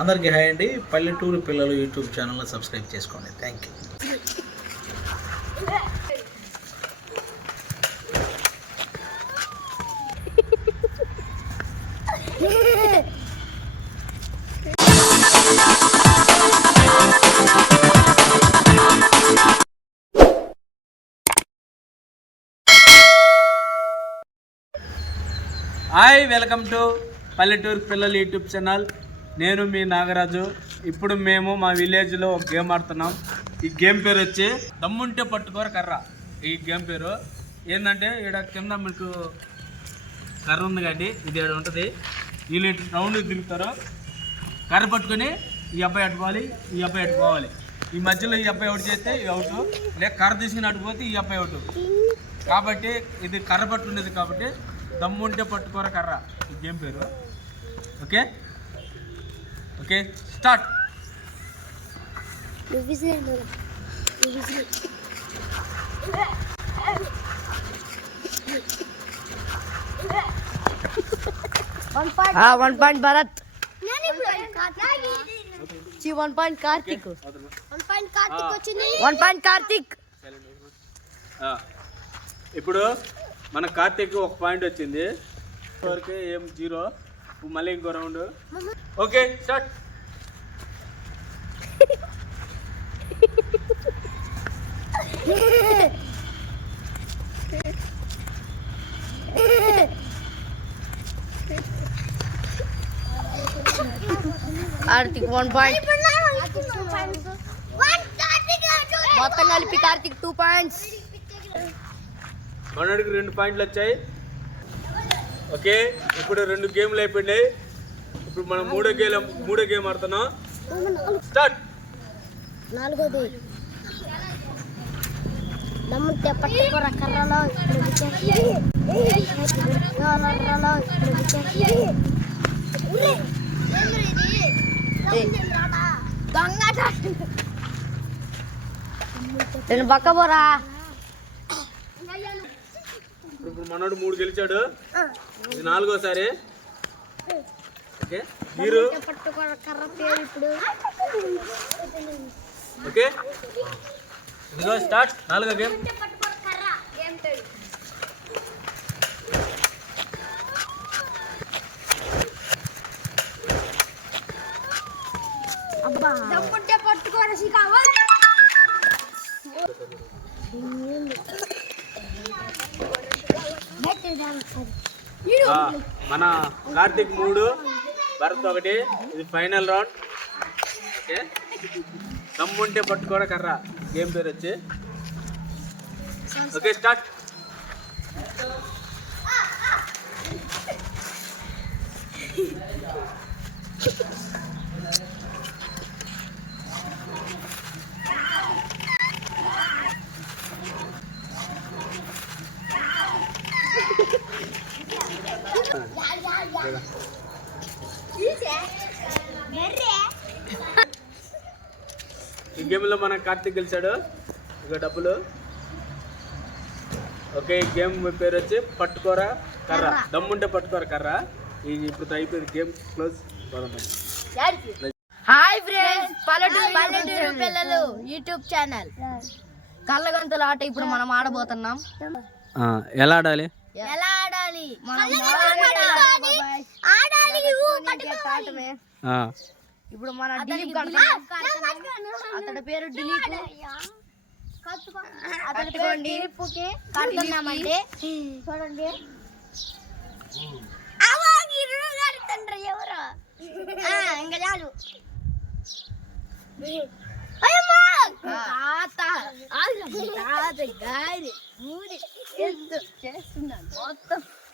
అందరికీ హాయ్ అండి. పల్లెటూరు పిల్లలు యూట్యూబ్ ఛానల్ని సబ్స్క్రైబ్ చేసుకోండి. Thank you hi welcome to పల్లెటూరు పిల్లల యూట్యూబ్ ఛానల్ నేను మీ నాగరాజు. ఇప్పుడు మేము మా విలేజ్లో ఒక గేమ్ ఆడుతున్నాం. ఈ గేమ్ పేరు వచ్చి దమ్ముంటే పట్టుకోర కర్ర. ఈ గేమ్ పేరు ఏంటంటే ఇక్కడ కింద మీకు కర్ర ఉంది కాబట్టి ఇది ఇక్కడ ఉంటుంది. వీళ్ళు రౌండ్ తిరుగుతారు. కర్ర పట్టుకొని ఈ అబ్బాయి అట్టుకోవాలి ఈ అబ్బాయి అట్టుకోవాలి ఈ మధ్యలో ఈ అబ్బాయి ఒకటి చేస్తే ఈ అవుట్. లేక కర్ర తీసుకుని అట్టుపోతే ఈ అబ్బాయి అవుట్. కాబట్టి ఇది కర్ర పట్టుకునేది కాబట్టి దమ్ముంటే పట్టుకోర కర్ర. ఈ గేమ్ పేరు. Okay? Okay start one point one point Bharat one point Karthik one point Karthik వచ్చింది వన్ పాయింట్ కార్తిక్ ఆ, ఇప్పుడు మన కార్తీక్ ఒక పాయింట్ వచ్చింది. వరకు ఏం జీరో మళ్ళీ ఇంకో round okay start Karthik one point మొత్తం కలిపి కార్తిక్ టూ పాయింట్స్ మనడికి రెండు పాయింట్లు వచ్చాయి. ఓకే? ఇప్పుడు రెండు గేమ్లు అయిపోయినాయి. ఇప్పుడు మనం మూడో గేమ్ మూడో గేమ్ ఆడుతున్నాం. స్టార్ట్ నాలుగోది. పట్టుకోర కర్రలో దొంగ నేను పక్క పోరా. ఇప్పుడు మనోడు మూడు గెలిచాడు. ఇది నాలుగోసారి. ఓకే మీరు? పట్టుకోర కర్ర పేరు ఇప్పుడు. ఓకే. ఇదిగో స్టార్ట్ నాలుగో గేమ్. అబ్బా. మన కార్తిక్ మూడు భరత్ ఒకటి ఇది ఫైనల్ రౌండ్ ఓకే దమ్ముంటే పట్టుకోవడం కర్ర. గేమ్ పేరు వచ్చి. ఓకే స్టార్ట్ ఈ గేమ్లో మన కార్తిక్ గెలిచాడు. ఇక డబ్బులు. ఓకే ఈ గేమ్ పేరు వచ్చి పట్టుకోర కర్ర. దమ్ముంటే పట్టుకోర కర్ర. ఇది ఇప్పుడు అయిపోయింది గేమ్ క్లోజ్ హాయ్ ఫ్రెండ్స్ పల్లెటూరు పల్లెటూరు పిల్లలు యూట్యూబ్ ఛానల్. కళ్ళగంతుల ఆట ఇప్పుడు మనం ఆడబోతున్నాం. ఎలా ఆడాలి? ఎలా ఆడాలి. ఇప్పుడు మన దిలీప్ అతడి పేరు దిలీప్ అతనుకోండి కడుతున్నామంటే చూడండి. ఎవరు? ఆ, ఇంకా చాలు! తాత తాత గారి ఎందు చేస్తున్నాను మొత్తం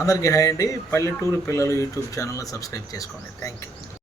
అందరికీ హాయ్ అండి. పల్లెటూరు పిల్లలు యూట్యూబ్ ఛానల్ని సబ్స్క్రైబ్ చేసుకోండి. Thank you